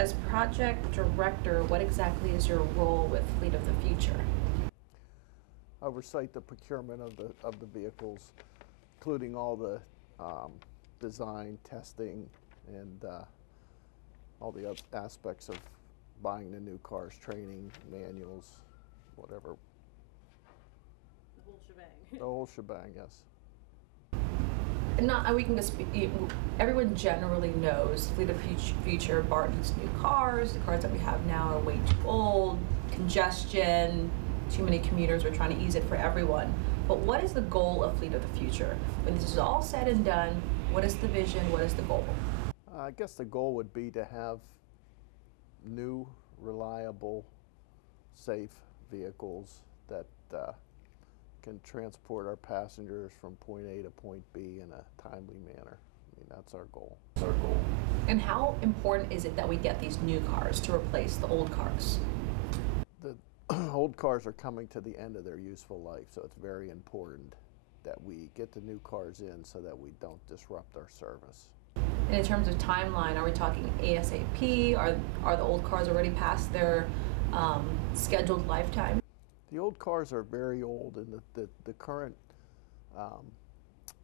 As project director, what exactly is your role with Fleet of the Future? Oversight the procurement of the vehicles, including all the design, testing, and all the other aspects of buying the new cars, training, manuals, whatever. The whole shebang. The whole shebang, yes. Not, we can just, everyone generally knows Fleet of Future, BART needs new cars. The cars that we have now are way too old, congestion, too many commuters. We're trying to ease it for everyone. But what is the goal of Fleet of the Future? When this is all said and done, what is the vision? What is the goal? I guess the goal would be to have new, reliable, safe vehicles that can transport our passengers from point A to point B in a timely manner. I mean, that's our goal. That's our goal. And how important is it that we get these new cars to replace the old cars? The old cars are coming to the end of their useful life, so it's very important that we get the new cars in so that we don't disrupt our service. And in terms of timeline, are we talking ASAP? Are the old cars already past their scheduled lifetime? The old cars are very old, and the current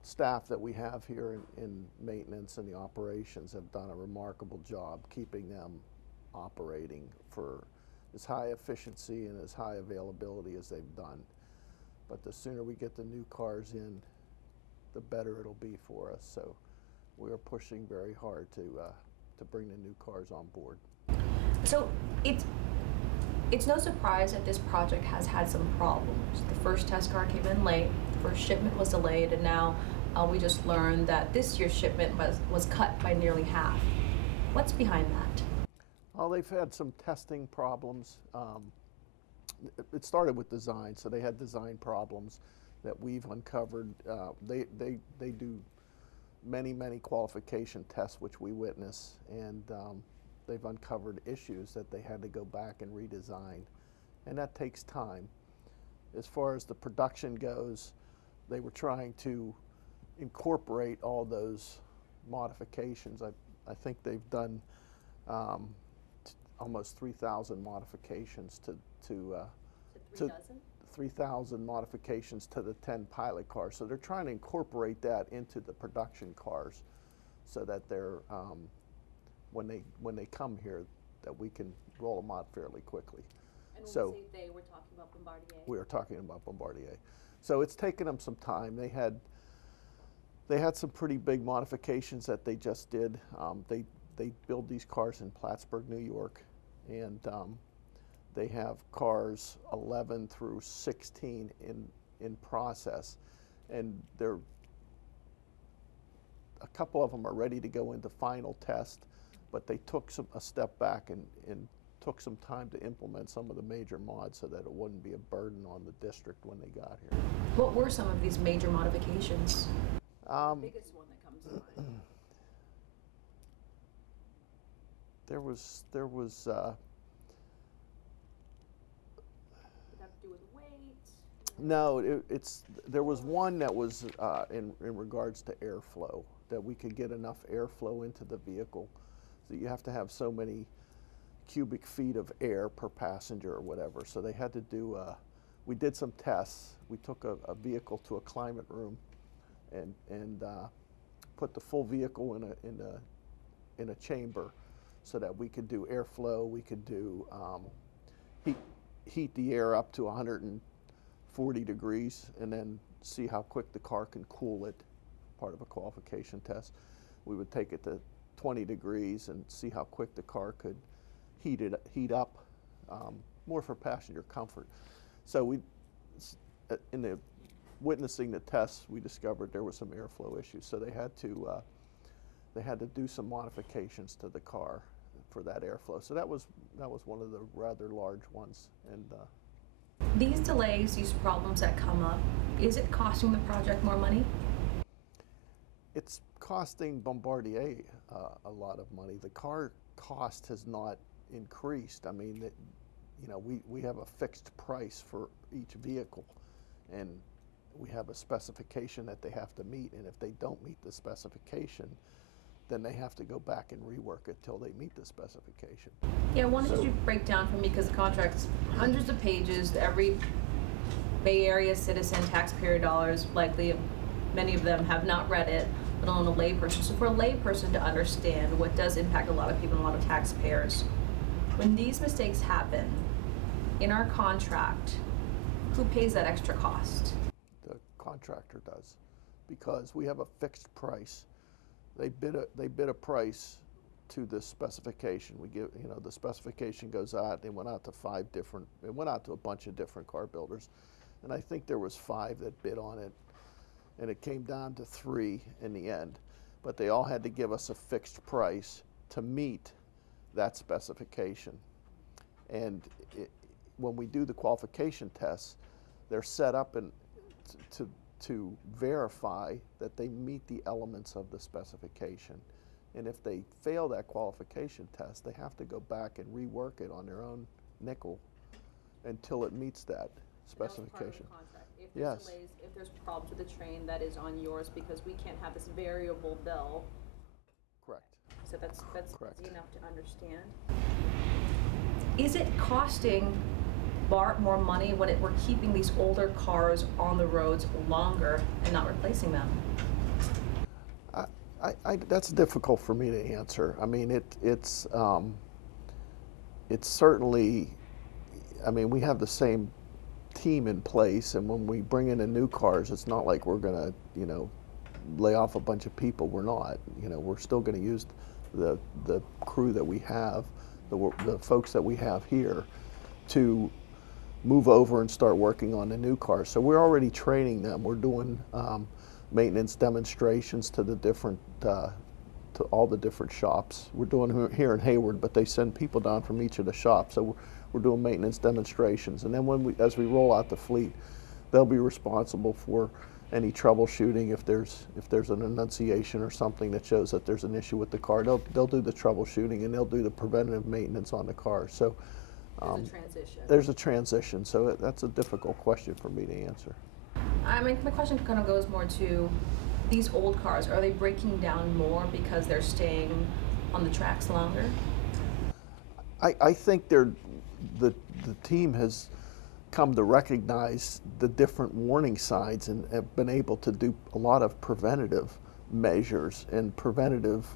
staff that we have here in maintenance and the operations have done a remarkable job keeping them operating for as high efficiency and as high availability as they've done. But the sooner we get the new cars in, the better it'll be for us. So we are pushing very hard to bring the new cars on board. So it's no surprise that this project has had some problems. The first test car came in late, the first shipment was delayed, and now we just learned that this year's shipment was cut by nearly half. What's behind that? Well, they've had some testing problems. It started with design, so they had design problems that we've uncovered. They do many qualification tests, which we witness, and they've uncovered issues that they had to go back and redesign, and that takes time. As far as the production goes, they were trying to incorporate all those modifications. I think they've done almost 3,000 modifications to 3,000 modifications to the 10 pilot cars. So they're trying to incorporate that into the production cars so that they're when they come here, that we can roll them out fairly quickly. And when so we say they, we're talking about Bombardier? We are talking about Bombardier. So it's taken them some time. They had some pretty big modifications that they just did. They build these cars in Plattsburgh, New York, and they have cars 11 through 16 in process, and a couple of them are ready to go into final test, but they took a step back and took some time to implement some of the major mods so that it wouldn't be a burden on the district when they got here. What were some of these major modifications? The biggest one that comes to mind. There was Did it have to do with weight? no, there was one that was in regards to airflow, that we could get enough airflow into the vehicle. So you have to have so many cubic feet of air per passenger or whatever. So they had to do, we did some tests. We took a vehicle to a climate room and put the full vehicle in a chamber so that we could do airflow. We could do heat the air up to 140 degrees and then see how quick the car can cool it, part of a qualification test. We would take it to 20 degrees and see how quick the car could heat up, more for passenger comfort. So in the witnessing the tests, we discovered there were some airflow issues. So they had to do some modifications to the car for that airflow. So that was one of the rather large ones. And These delays, these problems that come up, is it costing the project more money? it's costing Bombardier a lot of money. The car cost has not increased. I mean, we have a fixed price for each vehicle, and we have a specification that they have to meet, and if they don't meet the specification, then they have to go back and rework it till they meet the specification. Yeah, why don't So- you break down for me, because the contract's hundreds of pages, every Bay Area citizen, taxpayer dollars, likely many of them have not read it, let alone a layperson. So for a layperson to understand what does impact a lot of people and a lot of taxpayers, when these mistakes happen in our contract, who pays that extra cost? The contractor does, because we have a fixed price. They bid a price to the specification. We give, the specification goes out. It went out to a bunch of different car builders, and I think there was 5 that bid on it, and it came down to 3 in the end. But they all had to give us a fixed price to meet that specification. And when we do the qualification tests, they're set up to verify that they meet the elements of the specification. And if they fail that qualification test, they have to go back and rework it on their own nickel until it meets that specification. That was part of the contract. If there's Yes. delays, if there's problems with the train, that is on yours, because we can't have this variable bill. Correct. So that's Correct. easy enough to understand. Is it costing BART more money when we're keeping these older cars on the roads longer and not replacing them? That's difficult for me to answer. I mean, it's certainly, I mean, we have the same team in place, and when we bring in the new cars, it's not like we're gonna, lay off a bunch of people. We're not. We're still gonna use the crew that we have, the folks that we have here, to move over and start working on the new cars. So we're already training them. We're doing maintenance demonstrations to to all the different shops. We're doing them here in Hayward, but they send people down from each of the shops. So we're doing maintenance demonstrations. And then as we roll out the fleet, they'll be responsible for any troubleshooting. If there's an enunciation or something that shows that there's an issue with the car, they'll do the troubleshooting, and they'll do the preventative maintenance on the car. So There's a transition. there's a transition, so that's a difficult question for me to answer. I mean, my question kind of goes more to these old cars. Are they breaking down more because they're staying on the tracks longer? I think the team has come to recognize the different warning signs and have been able to do a lot of preventative measures and preventative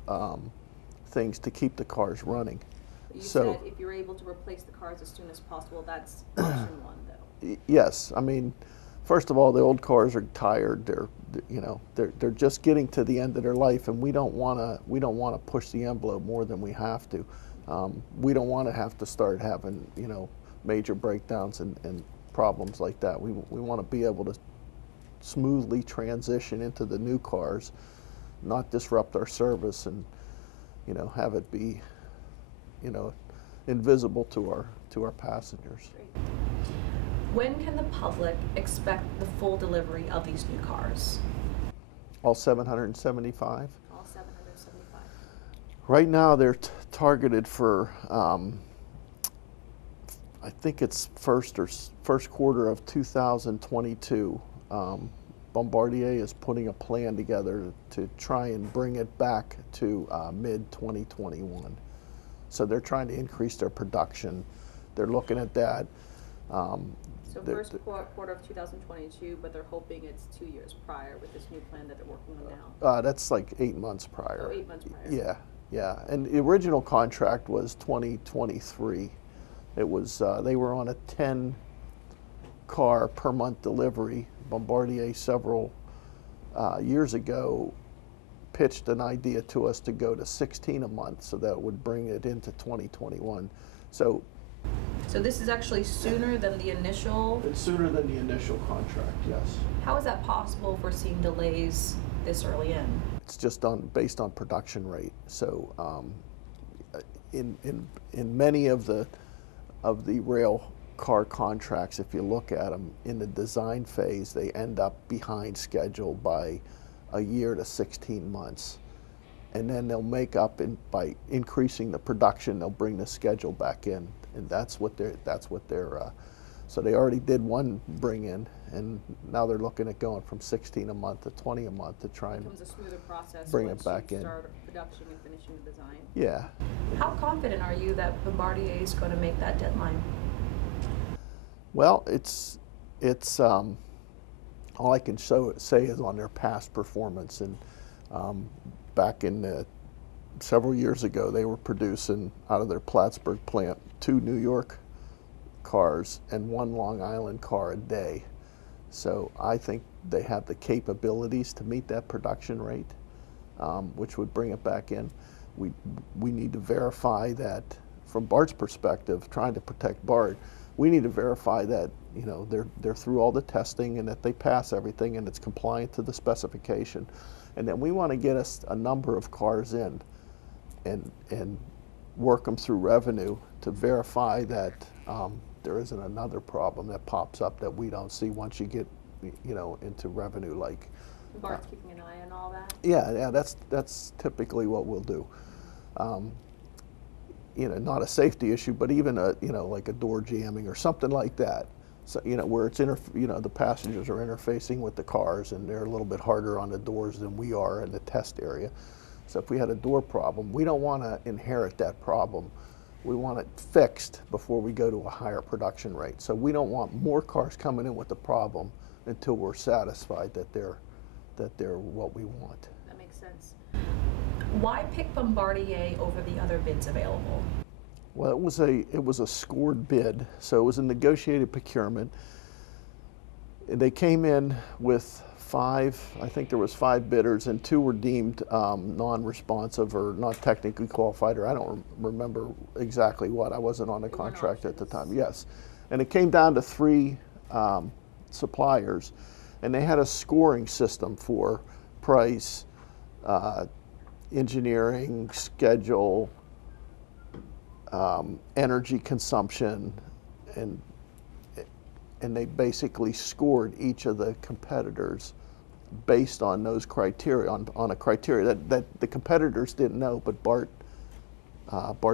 things to keep the cars running. You So- said if you're able to replace the cars as soon as possible, that's option 1, though. Yes, I mean, first of all, the old cars are tired. They're just getting to the end of their life, and we don't want to push the envelope more than we have to. We don't want to have to start having major breakdowns and problems like that. We want to be able to smoothly transition into the new cars, not disrupt our service, and have it be invisible to our passengers. Great. When can the public expect the full delivery of these new cars? All 775. All 775. Right now, they're targeted for, I think it's first quarter of 2022. Bombardier is putting a plan together to try and bring it back to mid-2021. So they're trying to increase their production. They're looking at that. So first quarter of 2022, but they're hoping it's 2 years prior with this new plan that they're working on now. That's like 8 months prior. Oh, 8 months prior. Yeah, yeah. And the original contract was 2023. It was, they were on a 10 car per month delivery. Bombardier several years ago pitched an idea to us to go to 16 a month, so that would bring it into 2021. So this is actually sooner than the initial. it's sooner than the initial contract, yes. How is that possible if we're seeing delays this early in? It's just based on production rate. So in many of the rail car contracts, if you look at them in the design phase, they end up behind schedule by a year to 16 months. And then they'll make up by increasing the production, they'll bring the schedule back in. And that's what they're So they already did one bring in, and now they're looking at going from 16 a month to 20 a month to try and becomes a smoother process bring once it back you in. start production and finishing the design. Yeah. How confident are you that Bombardier is going to make that deadline? Well, it's all I can say is on their past performance. And back in several years ago, they were producing out of their Plattsburgh plant 2 New York cars and 1 Long Island car a day. So I think they have the capabilities to meet that production rate, which would bring it back in. We need to verify that, from BART's perspective, trying to protect BART, we need to verify that, you know, they're through all the testing and that they pass everything and it's compliant to the specification. And then we want to get us a number of cars in and work them through revenue to verify that there isn't another problem that pops up that we don't see once you get, you know, into revenue. Like BART's keeping an eye on all that? Yeah, that's typically what we'll do. You know, not a safety issue, but even you know, like a door jamming or something like that. So, you know, where it's you know, the passengers are interfacing with the cars and they're a little bit harder on the doors than we are in the test area. So if we had a door problem, we don't want to inherit that problem. We want it fixed before we go to a higher production rate. So we don't want more cars coming in with the problem until we're satisfied that they're what we want. That makes sense. Why pick Bombardier over the other bids available? Well, it was a scored bid, so it was a negotiated procurement. They came in with 5, I think there was 5 bidders, and 2 were deemed non-responsive or not technically qualified, or I don't remember exactly what. I wasn't on the contract at the time. Yes, and it came down to 3 suppliers, and they had a scoring system for price, engineering, schedule, energy consumption, and they basically scored each of the competitors based on those criteria, on a criteria that the competitors didn't know, but BART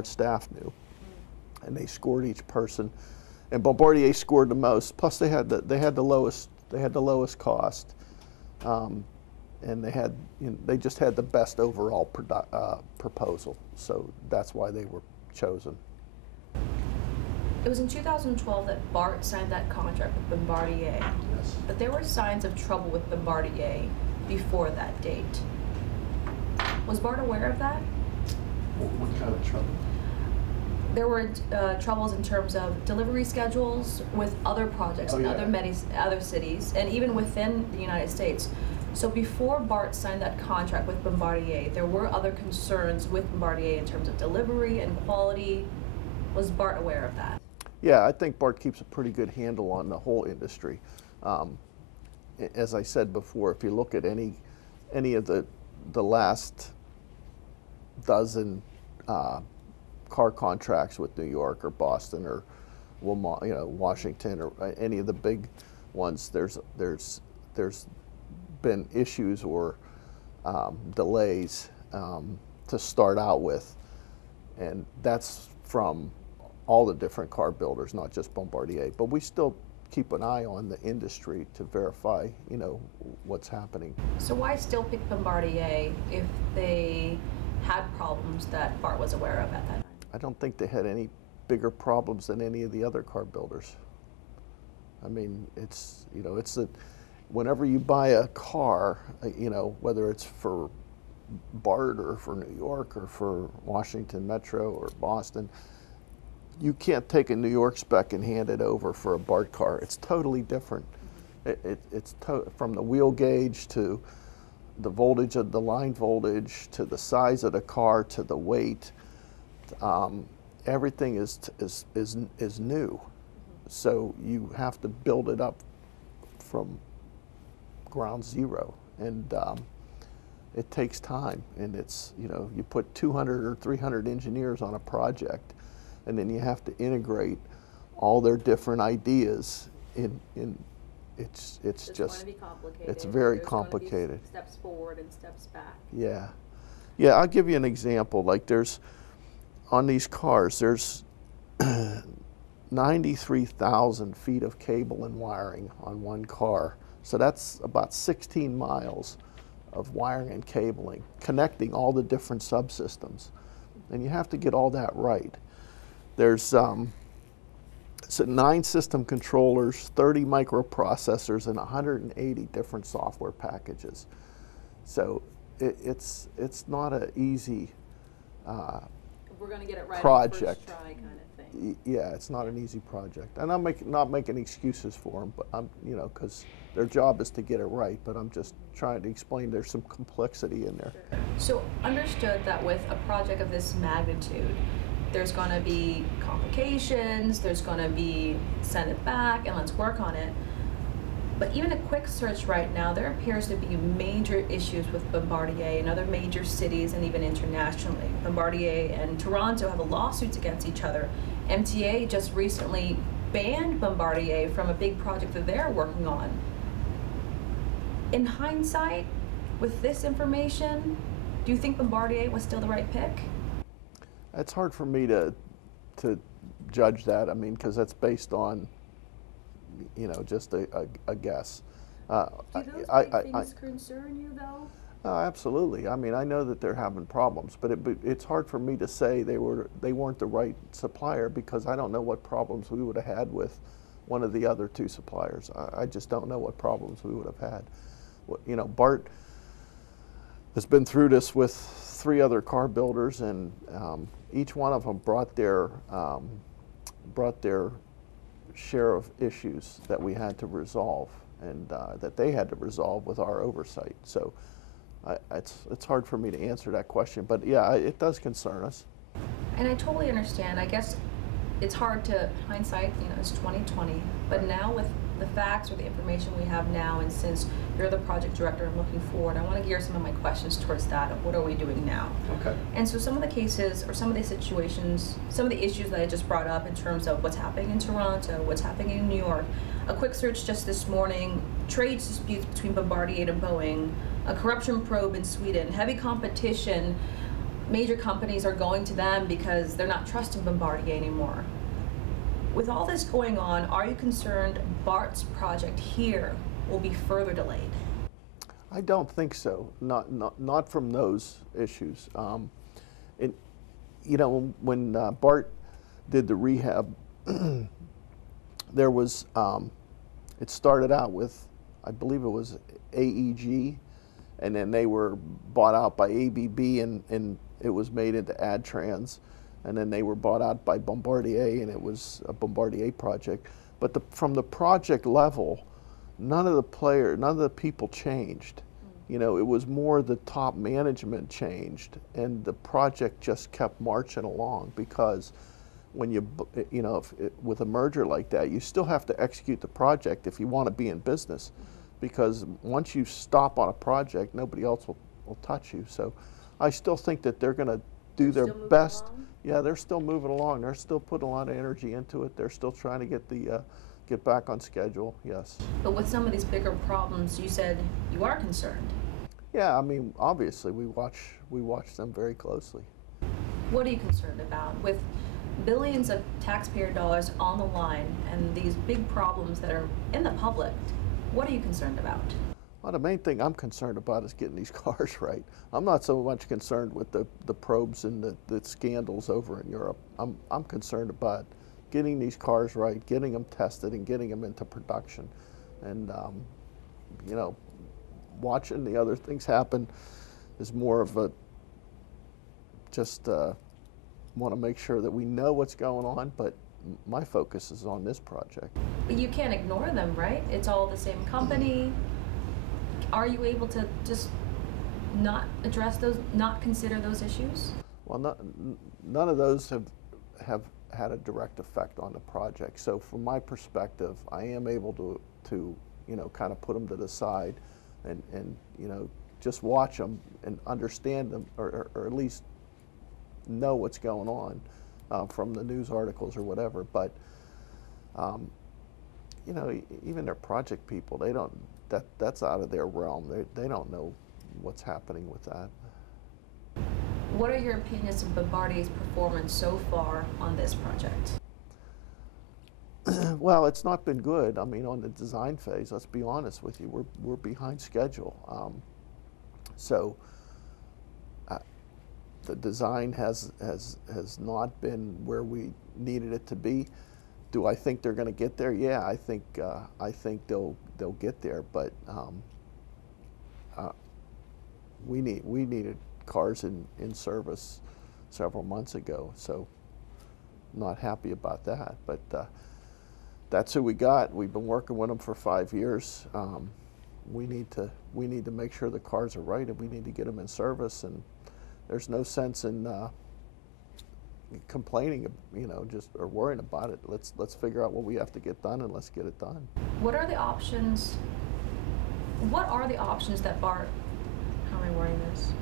staff knew, and they scored each person, and Bombardier scored the most. Plus, they had the lowest cost, and they just had the best overall proposal. So that's why they were chosen. It was in 2012 that BART signed that contract with Bombardier. Yes. But there were signs of trouble with Bombardier before that date. Was BART aware of that? What kind of trouble? There were troubles in terms of delivery schedules with other projects in other cities, and even within the United States. So before BART signed that contract with Bombardier, there were other concerns with Bombardier in terms of delivery and quality. Was BART aware of that? Yeah, I think BART keeps a pretty good handle on the whole industry. As I said before, if you look at any of the last dozen car contracts with New York or Boston or Washington or any of the big ones, there's been issues or delays to start out with, and that's from all the different car builders, not just Bombardier. But we still keep an eye on the industry to verify, you know, what's happening. So why still pick Bombardier if they had problems that BART was aware of at that time? I don't think they had any bigger problems than any of the other car builders. I mean, it's, you know, whenever you buy a car, you know, whether it's for BART or for New York or for Washington Metro or Boston, you can't take a New York spec and hand it over for a BART car. It's totally different. It's from the wheel gauge to the voltage of the line voltage to the size of the car to the weight. Everything is new. So you have to build it up from ground zero, and it takes time. And it's, you know, you put 200 or 300 engineers on a project, and then you have to integrate all their different ideas in it's just going to be complicated. It's very There's complicated. Going to be steps forward and steps back. Yeah, I'll give you an example. Like on these cars, 93,000 feet of cable and wiring on one car. So that's about 16 miles of wiring and cabling, connecting all the different subsystems. And you have to get all that right. There's so 9 system controllers, 30 microprocessors, and 180 different software packages. So it's not an easy we're going to get it right project. on the first try kind of thing. Yeah, it's not an easy project, and I'm not making excuses for them, but I'm, you know, because their job is to get it right. But I'm just trying to explain there's some complexity in there. Sure. So understood that with a project of this magnitude, there's going to be complications, there's going to be send it back and let's work on it. But even a quick search right now, there appears to be major issues with Bombardier and other major cities and even internationally. Bombardier and Toronto have lawsuits against each other. MTA just recently banned Bombardier from a big project that they're working on. In hindsight, with this information, do you think Bombardier was still the right pick? It's hard for me to judge that. I mean, because that's based on, you know, just a guess. Do those things concern you, though? Absolutely. I mean, I know that they're having problems, but it's hard for me to say they weren't the right supplier, because I don't know what problems we would have had with one of the other 2 suppliers. I just don't know what problems we would have had. You know, BART has been through this with 3 other car builders, and each one of them brought their share of issues that we had to resolve, and that they had to resolve with our oversight. So it's hard for me to answer that question, but yeah, it does concern us. And I totally understand. I guess it's hard to hindsight, you know, it's 2020, but now with the facts or the information we have now, and since you're the project director and looking forward, I want to gear some of my questions towards that of what are we doing now. Okay. And so some of the cases or some of the situations, some of the issues that I just brought up in terms of what's happening in Toronto, what's happening in New York, a quick search just this morning, trade disputes between Bombardier and Boeing, a corruption probe in Sweden, heavy competition, major companies are going to them because they're not trusting Bombardier anymore. With all this going on, are you concerned BART's project here will be further delayed? I don't think so. Not from those issues. You know, when BART did the rehab, there was it started out with, I believe it was AEG, and then they were bought out by ABB, and it was made into AdTrans. And then they were bought out by Bombardier, and it was a Bombardier project. But from the project level, none of the people changed. You know, it was more the top management changed, and the project just kept marching along, because when you know, with a merger like that, you still have to execute the project if you want to be in business, because once you stop on a project, nobody else will touch you. So I still think that they're going to do their best. Yeah, they're still moving along. They're still putting a lot of energy into it. They're still trying to get back on schedule. Yes. But with some of these bigger problems, you said you are concerned. Yeah, I mean, obviously we watch them very closely. What are you concerned about with billions of taxpayer dollars on the line and these big problems that are in the public? What are you concerned about? Well, the main thing I'm concerned about is getting these cars right. I'm not so much concerned with the probes and the scandals over in Europe. I'm concerned about getting these cars right, getting them tested, and getting them into production. And you know, watching the other things happen is more of a just want to make sure that we know what's going on, but my focus is on this project. But you can't ignore them, right? It's all the same company. Are you able to just not address those, not consider those issues? Well, none of those have had a direct effect on the project. So from my perspective, I am able to you know, kind of put them to the side and you know, just watch them and understand them, or at least know what's going on from the news articles or whatever. But you know, even their project people, they don't. That's out of their realm. They don't know what's happening with that. What are your opinions of Bombardier's performance so far on this project? Well, it's not been good. I mean, on the design phase, let's be honest with you, we're behind schedule. So the design has not been where we needed it to be. Do I think they're going to get there? Yeah, I think they'll get there. But we needed cars in service several months ago. So not happy about that. But that's who we got. We've been working with them for 5 years. We need to make sure the cars are right, and we need to get them in service. And there's no sense in complaining, just or worrying about it. Let's figure out what we have to get done, and let's get it done. What are the options? What are the options that BART? How am I wording this?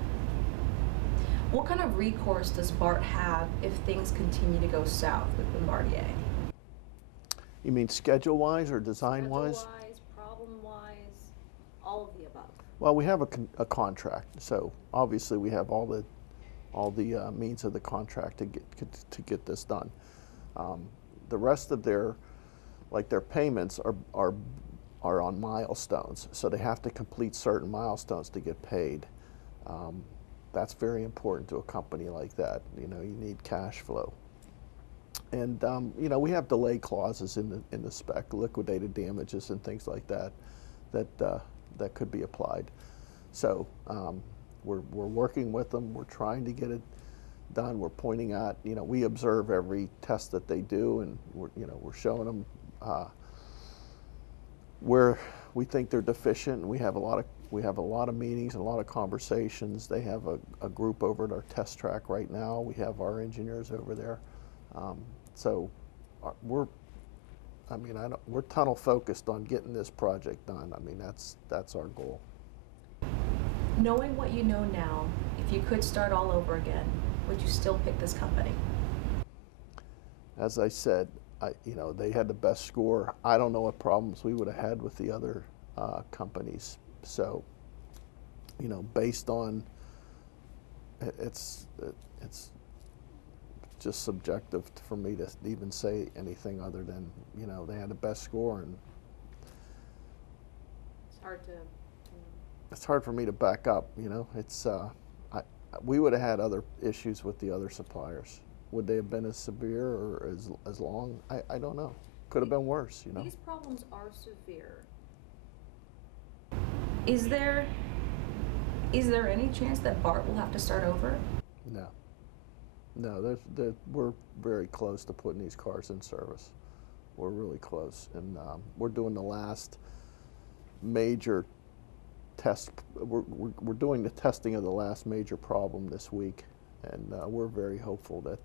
What kind of recourse does BART have if things continue to go south with Bombardier? You mean schedule-wise or design-wise? Schedule-wise, problem-wise, all of the above. Well, we have a contract, so obviously we have all the means of the contract to get this done. The rest of their payments are on milestones, so they have to complete certain milestones to get paid. That's very important to a company like that. You need cash flow. And we have delay clauses in the spec, liquidated damages and things like that could be applied. So we're working with them. We're trying to get it done. We're pointing out, we observe every test that they do, and we're showing them where we think they're deficient. And we have a lot of meetings and a lot of conversations. They have a group over at our test track right now. We have our engineers over there. So we're tunnel focused on getting this project done. I mean, that's our goal. Knowing what you know now, if you could start all over again, would you still pick this company? As I said, they had the best score. I don't know what problems we would have had with the other companies. So, based on it's just subjective for me to even say anything other than they had the best score, and it's hard for me to back up. It's we would have had other issues with the other suppliers. Would they have been as severe or as long? I don't know. Could have been worse. These problems are severe. Is there any chance that BART will have to start over? No. No, we're very close to putting these cars in service. We're really close, and we're doing the last major test. We're doing the testing of the last major problem this week, and we're very hopeful that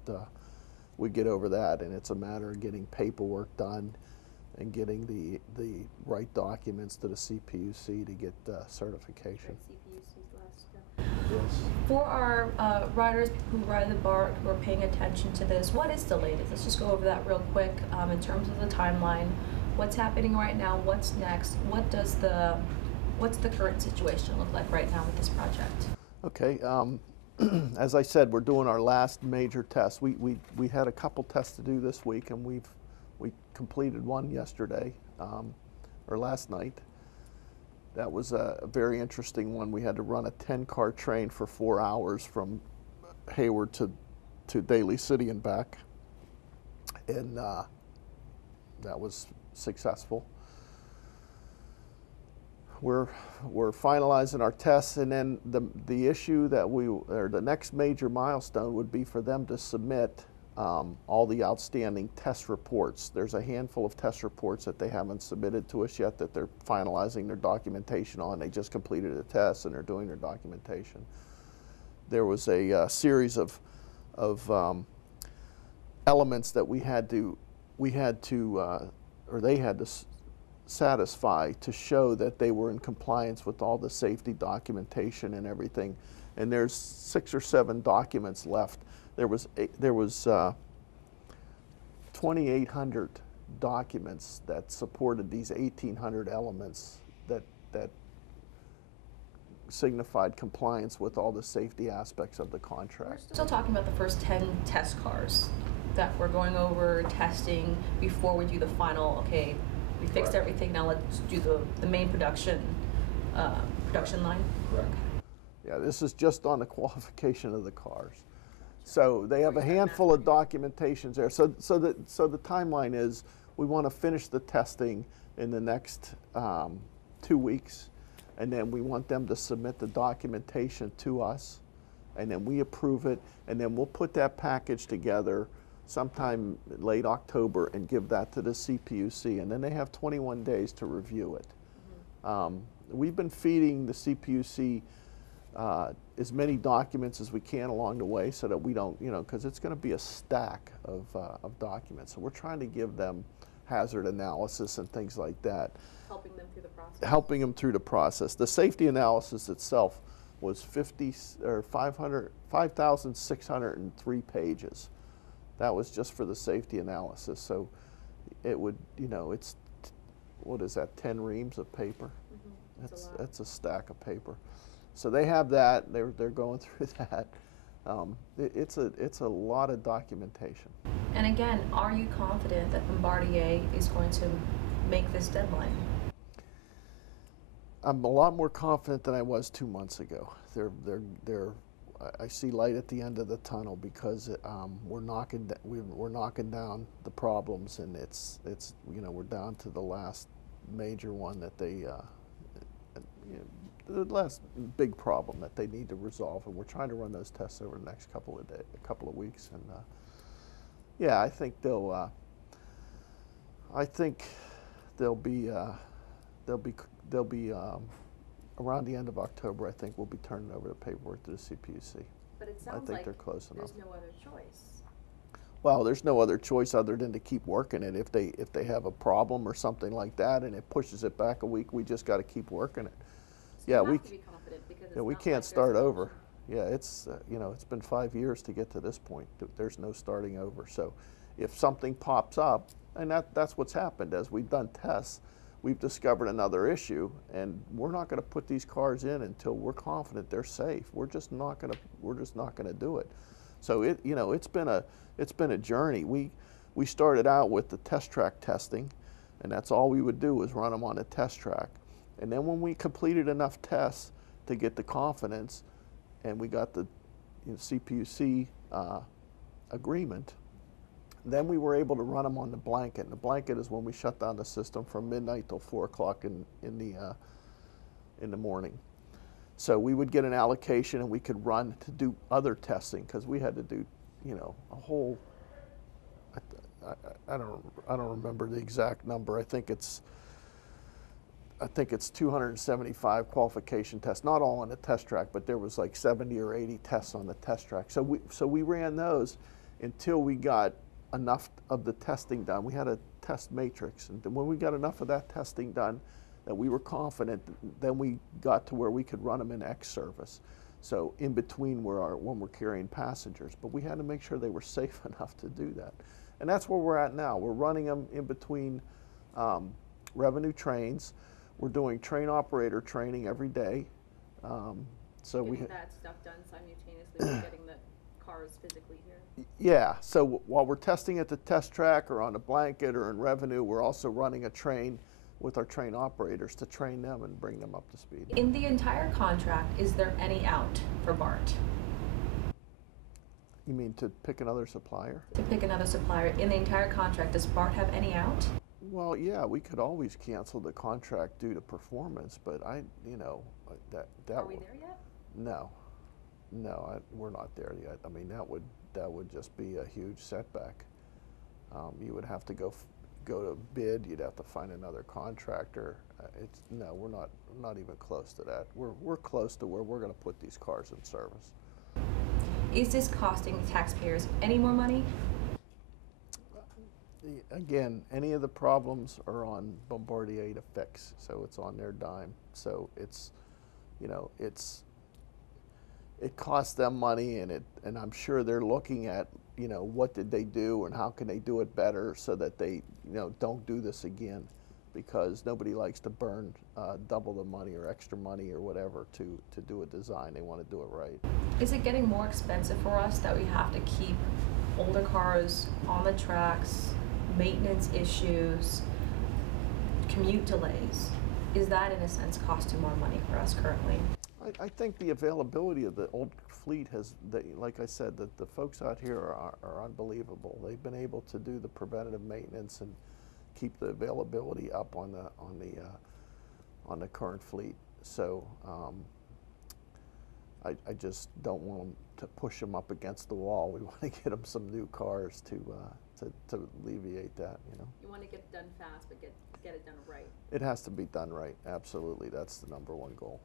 we get over that. And it's a matter of getting paperwork done and getting the right documents to the CPUC to get certification. CPUC's last step. Yes. For our riders who ride the BART, who are paying attention to this, what is the latest? Let's just go over that real quick in terms of the timeline. What's happening right now? What's next? What's the current situation look like right now with this project? Okay. As I said, we're doing our last major test. We had a couple tests to do this week, and we completed one yesterday or last night. That was a very interesting one. We had to run a 10-car train for 4 hours from Hayward to Daly City and back, and that was successful. We're finalizing our tests, and then the issue that the next major milestone would be for them to submit all the outstanding test reports. There's a handful of test reports that they haven't submitted to us yet that they're finalizing their documentation on. They just completed a test and they're doing their documentation. There was a series of elements that they had to satisfy to show that they were in compliance with all the safety documentation and everything. And there's 6 or 7 documents left. There was 2,800 documents that supported these 1,800 elements that signified compliance with all the safety aspects of the contract. We're still talking about the first 10 test cars. that we're going over testing before we do the final, okay, we fixed Correct. everything, now let's do the main production line? Correct. Yeah, this is just on the qualification of the cars. So they have a handful of documentations there. So the timeline is we want to finish the testing in the next 2 weeks, and then we want them to submit the documentation to us, and then we approve it, and then we'll put that package together sometime late October and give that to the CPUC, and then they have 21 days to review it. We've been feeding the CPUC as many documents as we can along the way so that we don't, because it's going to be a stack of documents. So we're trying to give them hazard analysis and things like that. Helping them through the process. Helping them through the process. The safety analysis itself was 5,603 pages. That was just for the safety analysis. So it would, it's, what is that, 10 reams of paper? That's a stack of paper. So they have that. They're going through that. It's a lot of documentation. And again, are you confident that Bombardier is going to make this deadline? I'm a lot more confident than I was 2 months ago. I see light at the end of the tunnel because we're knocking down the problems, and it's we're down to the last major one that they. The last big problem that they need to resolve, and we're trying to run those tests over the next couple of weeks, and yeah, I think they'll be around the end of October. I think we'll be turning over the paperwork to the CPUC. But it sounds I think they're close enough. There's no other choice. Well, there's no other choice other than to keep working it. If they have a problem or something like that, and it pushes it back a week, we just got to keep working it. So Yeah, you have to be confident because it's we not can't like start there's over. Yeah, it's it's been 5 years to get to this point. There's no starting over. So if something pops up, and that's what's happened as we've done tests, we've discovered another issue, and we're not going to put these cars in until we're confident they're safe. We're just not going to do it. So it's been a journey. We started out with the test track testing, and that's all we would do was run them on the test track. And then when we completed enough tests to get the confidence, and we got the CPUC agreement, then we were able to run them on the blanket. And the blanket is when we shut down the system from midnight till 4 o'clock in the morning. So we would get an allocation, and we could run to do other testing because we had to do, a whole. I don't remember the exact number. I think it's 275 qualification tests, not all on the test track, but there was like 70 or 80 tests on the test track. So we ran those until we got enough of the testing done. We had a test matrix, and when we got enough of that testing done that we were confident, then we got to where we could run them in X service. So in between when we're carrying passengers, but we had to make sure they were safe enough to do that. And that's where we're at now. We're running them in between revenue trains. We're doing train operator training every day. So getting that stuff done simultaneously with getting the cars physically here? Yeah, so while we're testing at the test track or on a blanket or in revenue, we're also running a train with our train operators to train them and bring them up to speed. In the entire contract, is there any out for BART? You mean to pick another supplier? To pick another supplier. In the entire contract, does BART have any out? Well, yeah, we could always cancel the contract due to performance, but that. Are we there yet? No, we're not there yet. I mean, that would just be a huge setback. You would have to go to bid. You'd have to find another contractor. We're not even close to that. We're close to where we're going to put these cars in service. Is this costing taxpayers any more money? Again, any of the problems are on Bombardier to fix, so it's on their dime. So it costs them money, and I'm sure they're looking at what did they do and how can they do it better so that they don't do this again, because nobody likes to burn double the money or extra money or whatever to do a design. They want to do it right. Is it getting more expensive for us that we have to keep older cars on the tracks, maintenance issues, commute delays. Is that in a sense costing more money for us currently? I think the availability of the old fleet has, like I said, the folks out here are unbelievable. They've been able to do the preventative maintenance and keep the availability up on the current fleet. So I just don't want them to push them up against the wall. We want to get them some new cars to alleviate that. You want to get it done fast, but get it done right. It has to be done right. Absolutely, that's the #1 goal.